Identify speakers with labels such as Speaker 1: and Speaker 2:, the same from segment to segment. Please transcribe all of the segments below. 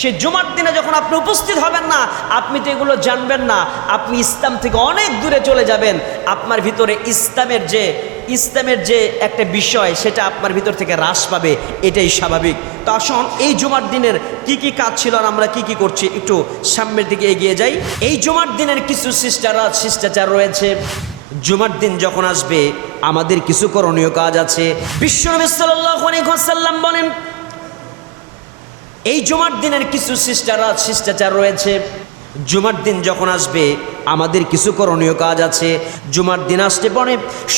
Speaker 1: সে জুমার দিনে যখন আপনি উপস্থিত হবেন না, আপনি তো এগুলো জানবেন না। আপনি ইসলাম থেকে অনেক দূরে চলে যাবেন। আপনার ভিতরে ইসলামের যে ইসলামের যে একটা বিষয়, সেটা আপনার ভিতর থেকে হ্রাস পাবে। এটাই স্বাভাবিক। তো আসুন, এই জুমার দিনের কি কি কাজ ছিল আর আমরা কি কি করছি একটু সামনের দিকে এগিয়ে যাই। এই জুমার দিনের কিছু শিষ্টার শিষ্টাচার রয়েছে। জুমার দিন যখন আসবে, আমাদের কিছু করণীয় কাজ আছে। বিশ্বনবী ওয়াসাল্লাম বলেন এই জুমার দিনের কিছু শিষ্টারা শিষ্টাচার রয়েছে। জুমার দিন যখন আসবে, আমাদের কিছু করণীয় কাজ আছে। জুমার দিন আসতে পরে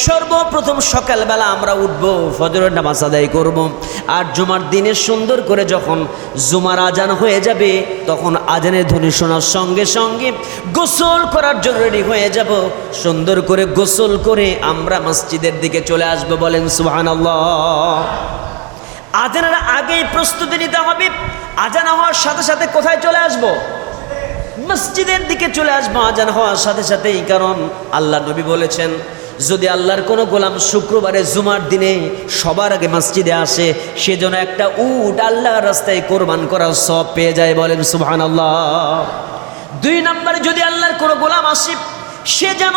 Speaker 1: সর্বপ্রথম সকালবেলা আমরা উঠব, ফজরের নামাজ আদায় করব। আর জুমার দিনে সুন্দর করে যখন জুমার আজান হয়ে যাবে, তখন আজানের ধ্বনি শোনার সঙ্গে সঙ্গে গোসল করার জন্য রেডি হয়ে যাব। সুন্দর করে গোসল করে আমরা মসজিদের দিকে চলে আসব বলেন, সুবহানাল্লাহ। আজানের আগেই প্রস্তুতি নিতে হবে। আজান হওয়ার সাথে সাথে কোথায় চলে আসব? মসজিদের দিকে চলে আসব আজান হওয়ার সাথে সাথেই, কারণ আল্লাহ নবী বলেছেন, যদি আল্লাহর কোনো গোলাম শুক্রবারে জুমার দিনে সবার আগে মসজিদে আসে, সে যেন একটা উট আল্লাহর রাস্তায় কোরবান করার সব পেয়ে যায় বলেন সুবহান আল্লাহ দুই নম্বরে যদি আল্লাহর কোনো গোলাম আসে, সে যেন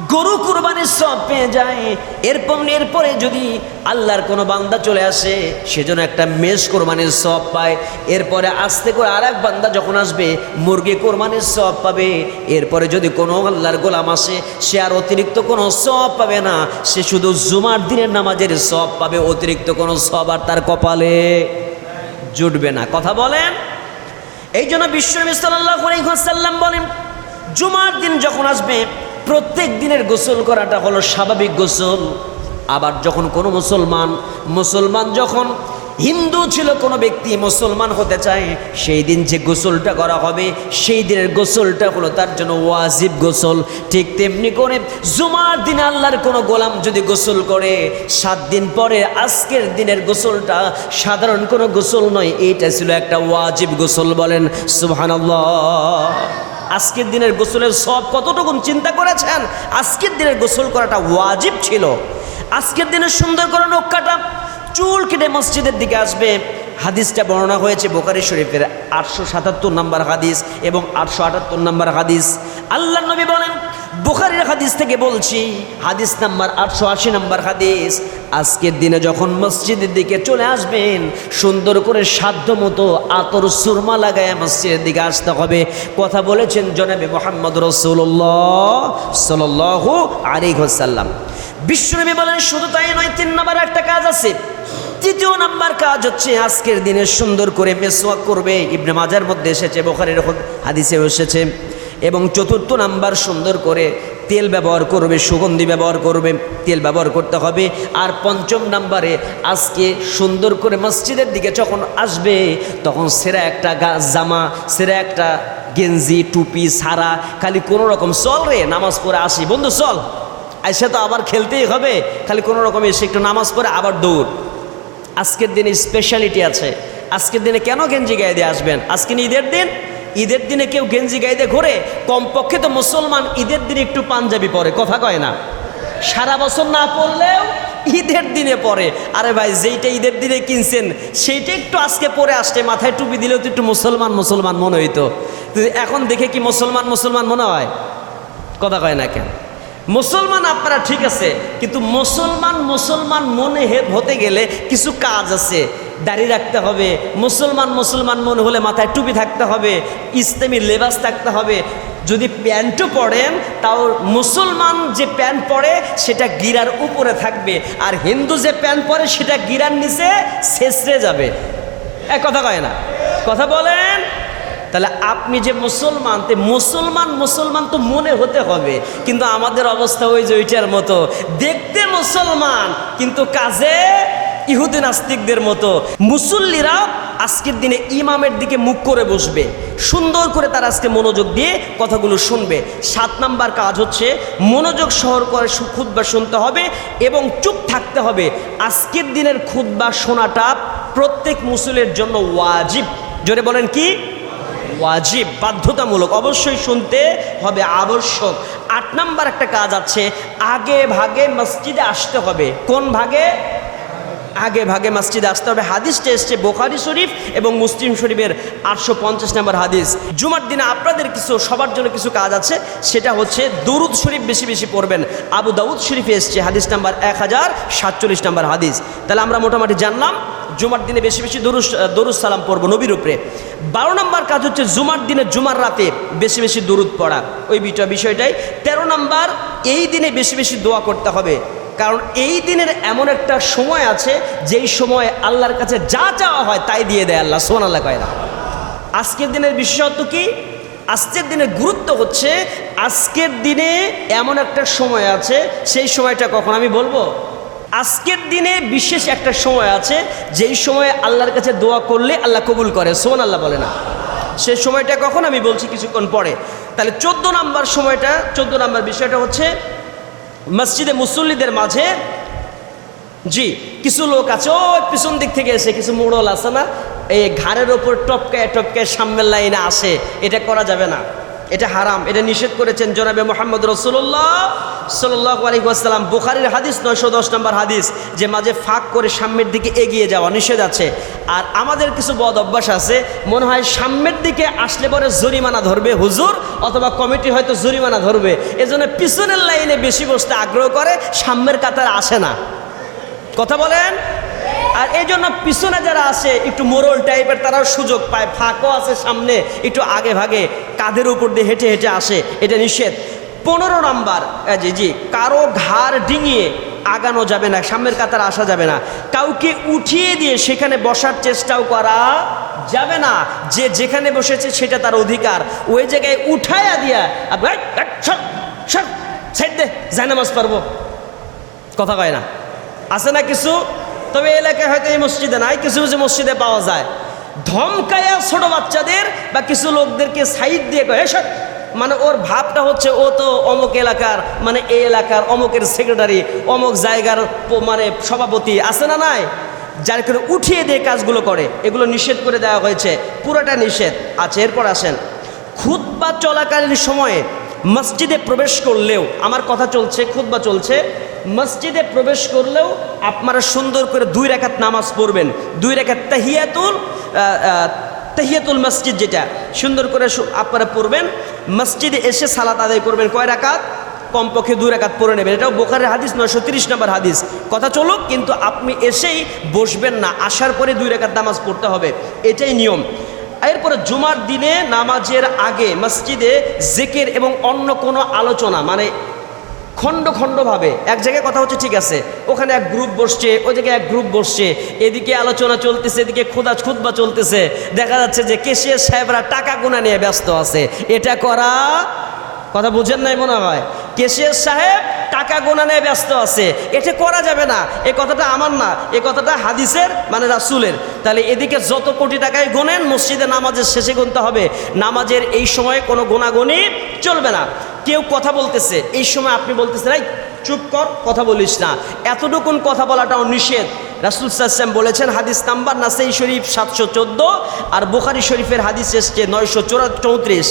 Speaker 1: গরু কুরবানির সব পেয়ে যায়। এরপর, এরপরে যদি আল্লাহর কোনো বান্দা চলে আসে সেজন্য একটা মেষ কোরবানির সব পায়। এরপরে আস্তে করে আর এক বান্দা যখন আসবে, মুরগি কোরবানির সব পাবে। এরপরে যদি কোনো আল্লাহর গোলাম আসে, সে আর অতিরিক্ত কোনো সব পাবে না। সে শুধু জুমার দিনের নামাজের সব পাবে, অতিরিক্ত কোনো সব আর তার কপালে জুটবে না। কথা বলেন? এই জন্য আলাইহি ওয়াসাল্লাম বলেন, জুমার দিন যখন আসবে প্রত্যেক দিনের গোসল করাটা হলো স্বাভাবিক গোসল। আবার যখন কোনো মুসলমান মুসলমান যখন হিন্দু ছিল কোনো ব্যক্তি মুসলমান হতে চায়, সেই দিন যে গোসলটা করা হবে, সেই দিনের গোসলটা হলো তার জন্য ওয়াজিব গোসল। ঠিক তেমনি করে জুমার দিনে আল্লাহর কোনো গোলাম যদি গোসল করে, সাত দিন পরে আজকের দিনের গোসলটা সাধারণ কোনো গোসল নয়, এইটা ছিল একটা ওয়াজিব গোসল বলেন, সুবহানাল্লাহ। আজকের দিনের গোসলের সব কতটুকু চিন্তা করেছেন? আজকের দিনের গোসল করাটা ওয়াজিব ছিল। আজকের দিনের সুন্দর করে নৌকাটা চুল কেটে মসজিদের দিকে আসবে। হাদিসটা বর্ণনা হয়েছে বোকারি শরীফের আটশো সাতাত্তর নম্বর হাদিস এবং আটশো আটাত্তর নম্বর হাদিস। আল্লাহ নবী বলেন, বোখারির হাদিস থেকে বলছি, হাদিস নাম্বার আটশো আশি নম্বর হাদিস। আজকের দিনে যখন মসজিদের দিকে চলে আসবেন, সুন্দর করে সাধ্য মতো আতর সুরমা লাগায় মসজিদের দিকে আসতে হবে। কথা বলেছেন জনাবে মোহাম্মদ রসুল্লাহ সাল্লাহ আলী হোসাল্লাম বিশ্বনবী বলেন, শুধু তাই নয়, তিন নম্বর একটা কাজ আছে। তৃতীয় নাম্বার কাজ হচ্ছে আজকের দিনে সুন্দর করে মেসওয়াক করবে। ইবনে মাজার মধ্যে এসেছে, বোখারের হাদিসে এসেছে। এবং চতুর্থ নাম্বার সুন্দর করে তেল ব্যবহার করবে, সুগন্ধি ব্যবহার করবে, তেল ব্যবহার করতে হবে। আর পঞ্চম নাম্বারে, আজকে সুন্দর করে মসজিদের দিকে যখন আসবে, তখন সেরা একটা জামা, সেরা একটা গেঞ্জি, টুপি, সারা, খালি কোনো রকম চল রে, নামাজ পড়ে আসি। বন্ধু, চল। এসে তো আবার খেলতেই হবে, খালি কোনো রকম এসে একটু নামাজ পড়ে আবার দৌড়। আজকের দিনে স্পেশালিটি আছে। আজকের দিনে কেন গেঞ্জি গায়ে দিয়ে আসবেন? আজকে ঈদের দিন? ঈদের দিনে কেউ গেঞ্জি দিয়ে ঘোরে, কমপক্ষে তো মুসলমান ঈদের দিনে একটু পাঞ্জাবি পরে, কথা কয় না। সারা বছর না পড়লেও ঈদের দিনে পরে। আরে ভাই, যেইটা ঈদের দিনে কিনছেন, সেইটা একটু আজকে পরে আসতে মাথায় টুপি দিলেও তো একটু মুসলমান মুসলমান মনে হইতো। এখন দেখে কি মুসলমান মুসলমান মনে হয়? কথা কয় না কেন? মুসলমান আপনারা ঠিক আছে, কিন্তু মুসলমান মুসলমান মনে হতে গেলে কিছু কাজ আছে। দাড়ি রাখতে হবে, মুসলমান মুসলমান মনে হলে মাথায় টুপি থাকতে হবে, ইসলামী লেবাস থাকতে হবে। যদি প্যান্টও পরেন, তাও মুসলমান যে প্যান্ট পরে, সেটা গিরার উপরে থাকবে। আর হিন্দু যে প্যান্ট পরে, সেটা গিরার নিচে ছেঁচড়ে যাবে। এক কথা কয় না। কথা বলেন? তাহলে আপনি যে মুসলমান, তে মুসলমান মুসলমান তো মনে হতে হবে। কিন্তু আমাদের অবস্থা ওই যে ওইটার মতো। দেখতে মুসলমান, কিন্তু কাজে ইহুদি নাস্তিকদের মতো। মুসল্লিরাও আজকের দিনে ইমামের দিকে মুখ করে বসবে। সুন্দর করে তারা আজকে মনোযোগ দিয়ে কথাগুলো শুনবে। সাত নাম্বার কাজ হচ্ছে, মনোযোগ শহর করে খুতবা শুনতে হবে এবং চুপ থাকতে হবে। আজকের দিনের খুতবা শোনাটা প্রত্যেক মুসলের জন্য ওয়াজিব। জোরে বলেন কি? ওয়াজিব, বাধ্যতামূলক, অবশ্যই শুনতে হবে আবশ্যক। আট নাম্বার একটা কাজ আছে, আগে ভাগে মসজিদে আসতে হবে। কোন ভাগে? আগে ভাগে মসজিদে আসতে হবে। হাদিসটা এসছে বোখারি শরীফ এবং মুসলিম শরীফের আটশো পঞ্চাশ নম্বর হাদিস। জুমার দিনে আপনাদের কিছু, সবার জন্য কিছু কাজ আছে, সেটা হচ্ছে দরুদ শরীফ বেশি বেশি পড়বেন। আবু দাউদ শরীফে এসছে হাদিস নাম্বার এক হাজার সাতচল্লিশ নম্বর হাদিস। তাহলে আমরা মোটামুটি জানলাম, জুমার দিনে বেশি বেশি দরুস, দরুদ সালাম পড়ব নবীর উপরে। বারো নম্বর কাজ হচ্ছে জুমার দিনে জুমার রাতে বেশি বেশি দরুদ পড়া। ওই বিষয় বিষয়টাই। তেরো নম্বর, এই দিনে বেশি বেশি দোয়া করতে হবে। কারণ এই দিনের এমন একটা সময় আছে, যেই সময় আল্লাহর কাছে যা চাওয়া হয় তাই দিয়ে দেয় আল্লাহ সোন আল্লাহ কয় না। আজকের দিনের বিশেষত্ব কি? আজকের দিনের গুরুত্ব হচ্ছে, আজকের দিনে এমন একটা সময় আছে, সেই সময়টা কখন আমি বলব? আজকের দিনে বিশেষ একটা সময় আছে, যেই সময়ে আল্লাহর কাছে দোয়া করলে আল্লাহ কবুল করে সোন আল্লাহ বলে না। সেই সময়টা কখন আমি বলছি কিছুক্ষণ পরে। তাহলে চোদ্দ নাম্বার সময়টা, চোদ্দ নাম্বার বিষয়টা হচ্ছে মসজিদে মুসল্লিদের মাঝে, জি, কিছু লোক আছে ও পিছন দিক থেকে এসে কিছু মোড়ল আছে না, এই ঘাড়ের ওপর টপকায় টপকায় সামনের লাইনে আসে, এটা করা যাবে না। এটা হারাম, এটা নিষেধ করেছেন জনাবে মোহাম্মদ রসুল্লাহ সাল্লাহ আলহিহাস্লাম বুখারির হাদিস নয়শো দশ নম্বর হাদিস, যে মাঝে ফাঁক করে সামনের দিকে এগিয়ে যাওয়া নিষেধ আছে। আর আমাদের কিছু বদ অভ্যাস আছে, মনে হয় সামনের দিকে আসলে পরে জরিমানা ধরবে হুজুর, অথবা কমিটি হয়তো জরিমানা ধরবে। এজন্য পিছনের লাইনে বেশি বসতে আগ্রহ করে, সামনের কাতার আসে না। কথা বলেন? আর এই জন্য পিছনে যারা আছে, একটু মোরল টাইপের তারাও সুযোগ পায়, ফাঁকও আছে সামনে, একটু আগে ভাগে। কাঁধের উপর দিয়ে হেঁটে হেঁটে আসে, এটা নিষেধ। পনেরো নাম্বার জি জি, কারও ঘাড় ডিঙিয়ে আগানো যাবে না, সামনের কাতার আসা যাবে না। কাউকে উঠিয়ে দিয়ে সেখানে বসার চেষ্টাও করা যাবে না। যে যেখানে বসেছে সেটা তার অধিকার। ওই জায়গায় উঠায়া দিয়া দে জায়নামাজ পারব কথা কয় না। আছে না কিছু? তবে এলাকায় হয়তো এই মসজিদে নাই, কিছু কিছু মসজিদে পাওয়া যায়। ধমকায়া ছোট বাচ্চাদের বা কিছু লোকদেরকে সাইড দিয়ে কয় এসব মানে ওর ভাবটা হচ্ছে ও তো অমুক এলাকার মানে এই এলাকার অমুকের সেক্রেটারি অমুক জায়গার মানে সভাপতি আছে না নাই? যার করে উঠিয়ে দিয়ে কাজগুলো করে, এগুলো নিষেধ করে দেওয়া হয়েছে, পুরোটা নিষেধ। আছে এরপর আসেন। খুদ বা চলাকালীন সময়ে মসজিদে প্রবেশ করলেও, আমার কথা চলছে খুদ বা চলছে, মসজিদে প্রবেশ করলেও আপনারা সুন্দর করে দুই রেখাত নামাজ পড়বেন। দুই রেখাত তাহিয়াতুল তাহিয়াতুল মসজিদ যেটা, সুন্দর করে আপনারা পড়বেন, মসজিদে এসে সালাত আদায় করবেন কয় রাকাত? কমপক্ষে দুই রাকাত পড়ে নেবেন। এটাও বোখারের হাদিস, নয়শো তিরিশ নম্বর হাদিস। কথা চলুক, কিন্তু আপনি এসেই বসবেন না, আসার পরে দুই রেখাত নামাজ পড়তে হবে। এটাই নিয়ম। এরপরে জুমার দিনে নামাজের আগে মসজিদে জেকের এবং অন্য কোনো আলোচনা মানে খণ্ড খণ্ডভাবে, এক জায়গায় কথা হচ্ছে ঠিক আছে, ওখানে এক গ্রুপ বসছে, ওই জায়গায় এক গ্রুপ বসছে, এদিকে আলোচনা চলতেছে, এদিকে খোদা খুদবা চলতেছে, দেখা যাচ্ছে যে কেশিয়ার সাহেবরা টাকা গোনা নিয়ে ব্যস্ত আছে, এটা করা, কথা বুঝেন নাই মনে হয়? কেশিয়ার সাহেব টাকা গোনা নিয়ে ব্যস্ত আছে, এটা করা যাবে না, এ কথাটা আমার না, এ কথাটা হাদিসের মানে রাসুলের। তাহলে এদিকে যত কোটি টাকায় গোনেন, মসজিদে নামাজের শেষে গুনতে হবে, নামাজের এই সময়ে কোনো গোনাগুনি চলবে না। কেউ কথা বলতেছে, এই সময় আপনি বলতেছেন, এই, চুপ কর, কথা বলিস না। এতটুকুন কথা বলাটাও নিষেধ। রাসুল সাল্লাম বলেছেন, হাদিস নাম্বার নাসাই শরীফ সাতশো চোদ্দ আর বুখারি শরীফের হাদিস এসছে নয়শো চৌত্রিশ।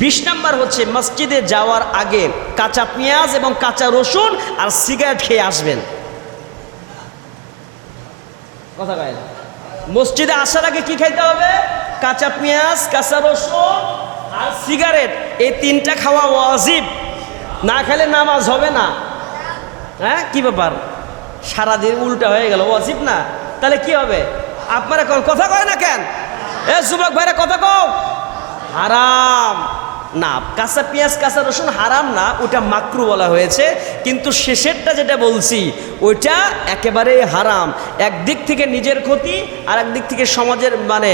Speaker 1: বিশ নাম্বার হচ্ছে, মসজিদে যাওয়ার আগে কাঁচা পেঁয়াজ এবং কাঁচা রসুন আর সিগারেট খেয়ে আসবেন। কথা কয় মসজিদে আসার আগে কি খাইতে হবে? কাঁচা পেঁয়াজ, কাঁচা রসুন আর সিগারেট। এই তিনটা খাওয়া ওয়াজিব। না খেলে নামাজ হবে না। হ্যাঁ? কি ব্যাপার? সারাদিন উল্টা হয়ে গেল, ওয়াজিব না? তাহলে কি হবে? আপনারা কথা কয় না কেন? এ যুবক ভাইরা, কথা কও। না, কাঁচা পেঁয়াজ, কাঁচা রসুন হারাম না, ওটা মাকরু বলা হয়েছে। কিন্তু শেষেরটা যেটা বলছি, ওইটা একেবারে হারাম। একদিক থেকে নিজের ক্ষতি আর একদিক থেকে সমাজের মানে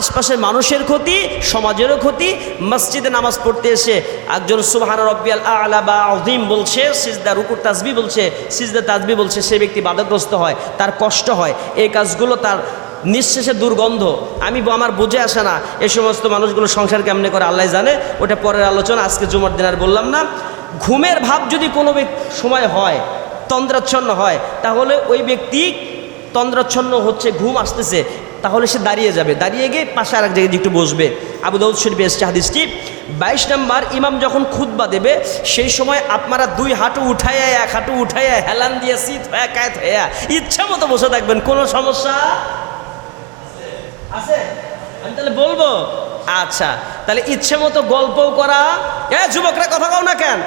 Speaker 1: আশপাশের মানুষের ক্ষতি, সমাজেরও ক্ষতি। মসজিদে নামাজ পড়তে এসে একজন সুবহান রব্বিয়াল আলা বা আজিম বলছে, সিজদা রুকুর তাজবি বলছে, সিজদা তাজবি বলছে, সে ব্যক্তি বাধাগ্রস্ত হয়, তার কষ্ট হয়। এই কাজগুলো তার নিঃশেষে দুর্গন্ধ। আমি আমার বুঝে আসে না এ সমস্ত মানুষগুলো সংসার কেমনে করে আল্লাহ জানে। ওটা পরের আলোচনা, আজকে জুমার দিন আর বললাম না। ঘুমের ভাব যদি কোনো সময় হয়, তন্দ্রাচ্ছন্ন হয়, তাহলে ওই ব্যক্তি তন্দ্রাচ্ছন্ন হচ্ছে, ঘুম আসতেছে, তাহলে সে দাঁড়িয়ে যাবে। দাঁড়িয়ে গিয়ে পাশে আর এক জায়গায় একটু বসবে। আবু দাউদ শরীফ এসছে হাদিসটি। বাইশ নম্বর, ইমাম যখন খুতবা দেবে, সেই সময় আপনারা দুই হাঁটু উঠাইয়া, এক হাঁটু উঠাইয়া, হেলান দিয়ে শীত হয়ে কায়ত হইয়া, ইচ্ছা মতো বসে থাকবেন, কোনো সমস্যা? আছে? আমি তাহলে বলব? আচ্ছা তাহলে ইচ্ছে মতো গল্পও করা। এ, যুবকরা কথা কও না কেন?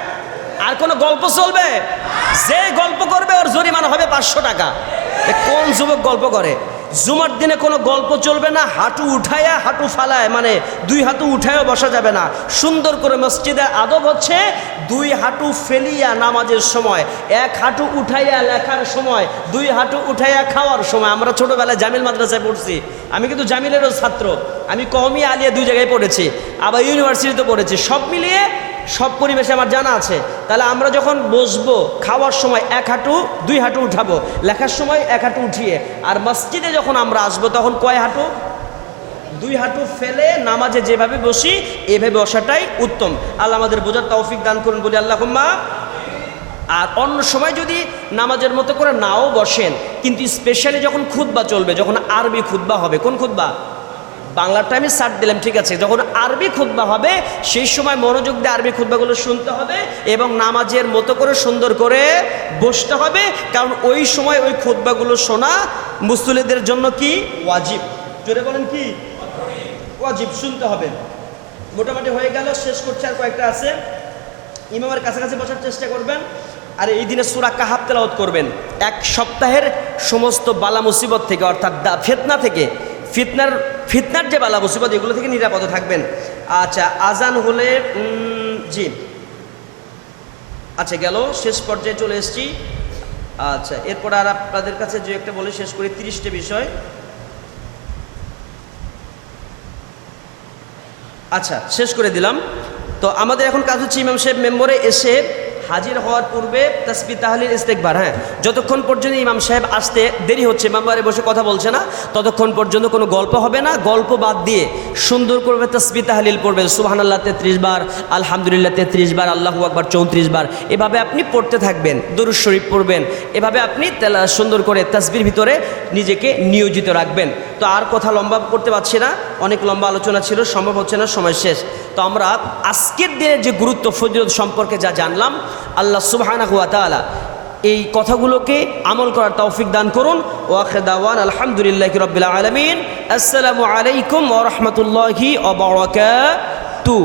Speaker 1: আর কোনো গল্প চলবে? যে গল্প করবে, ওর জরিমানা হবে পাঁচশো টাকা। কোন যুবক গল্প করে? জুমার দিনে কোনো গল্প চলবে না, হাঁটু উঠায়া হাঁটু ফালায় মানে দুই হাঁটু উঠায়ও বসা যাবে না। সুন্দর করে মসজিদের আদব হচ্ছে দুই হাঁটু ফেলিয়া নামাজের সময়, এক হাঁটু উঠাইয়া লেখার সময়, দুই হাঁটু উঠাইয়া খাওয়ার সময়। আমরা ছোটোবেলায় জামিল মাদ্রাসায় পড়ছি। আমি কিন্তু জামিলেরও ছাত্র। আমি কমই আলিয়া দুই জায়গায় পড়েছি, আবার ইউনিভার্সিটিতে পড়েছি। সব মিলিয়ে সব পরিবেশে আমার জানা আছে। তাহলে আমরা যখন বসবো, খাওয়ার সময় এক হাঁটু, দুই হাঁটু উঠাবো, লেখার সময় এক হাঁটু উঠিয়ে, আর মসজিদে যখন আমরা আসব, তখন কয় হাঁটু? দুই হাঁটু ফেলে নামাজে যেভাবে বসি, এভাবে বসাটাই উত্তম। আল্লাহ আমাদের বোঝার তৌফিক দান করুন, বলি আল্লাহ আর অন্য সময় যদি নামাজের মতো করে নাও বসেন, কিন্তু স্পেশালি যখন খুতবা চলবে, যখন আরবি খুতবা হবে, কোন খুতবা? বাংলাটা আমি সার দিলাম, ঠিক আছে? যখন আরবি খুতবা হবে, সেই সময় মনোযোগ দিয়ে আরবি খুতবাগুলো শুনতে হবে এবং নামাজের মতো করে সুন্দর করে বসতে হবে, কারণ ওই সময় ওই খুতবাগুলো শোনা মুসলিদের জন্য কি? ওয়াজিব। জোরে বলেন কি? ওয়াজিব, শুনতে হবে। মোটামুটি হয়ে গেল, শেষ করছে আর কয়েকটা আছে। ইমামের কাছাকাছি বসার চেষ্টা করবেন। আর এই দিনে সুরা কাহাব তেলাওয়াত করবেন। এক সপ্তাহের সমস্ত বালা মুসিবত থেকে, অর্থাৎ ফিতনা থেকে, ফিতনার ফিতনার যে বালা, মুসিবত, এগুলো থেকে নিরাপদে থাকবেন। আচ্ছা আজান হলে জি। আচ্ছা গেল, শেষ পর্যায়ে চলে এসেছি। আচ্ছা এরপর আর আপনাদের কাছে যে একটা বলে শেষ করি, তিরিশটা বিষয়। আচ্ছা শেষ করে দিলাম। তো আমাদের এখন কাজ হচ্ছে ইমাম সাহেব মেম্বরে এসে হাজির হওয়ার পূর্বে তসবি তাহলিল ইস্তেকবার হ্যাঁ। যতক্ষণ পর্যন্ত ইমাম সাহেব আসতে দেরি হচ্ছে, মেম্বারে বসে কথা বলছে না, ততক্ষণ পর্যন্ত কোনো গল্প হবে না। গল্প বাদ দিয়ে সুন্দর করবে তসবি তাহলিল পড়বেন সুহান আল্লাহ তেত্রিশ বার, আলহামদুলিল্লাহ তেত্রিশ বার, আল্লাহু আকবার চৌত্রিশ বার। এভাবে আপনি পড়তে থাকবেন, দরুদ শরীফ পড়বেন। এভাবে আপনি সুন্দর করে তসবির ভিতরে নিজেকে নিয়োজিত রাখবেন। তো আর কথা লম্বা করতে পারছি না, অনেক লম্বা আলোচনা ছিল, সম্ভব হচ্ছে না, সময় শেষ। তো আমরা আজকের দিনের যে গুরুত্ব, ফজিলত সম্পর্কে যা জানলাম আল্লাহ সুবহানাহু হুয়া তালা এই কথাগুলোকে আমল করার তৌফিক দান করুন। ওয়াখেদাওয়ান আলহামদুলিল্লাহ রবিলাম আসসালামু আলাইকুম ওরহমতুল্লাহি অবরাকাতু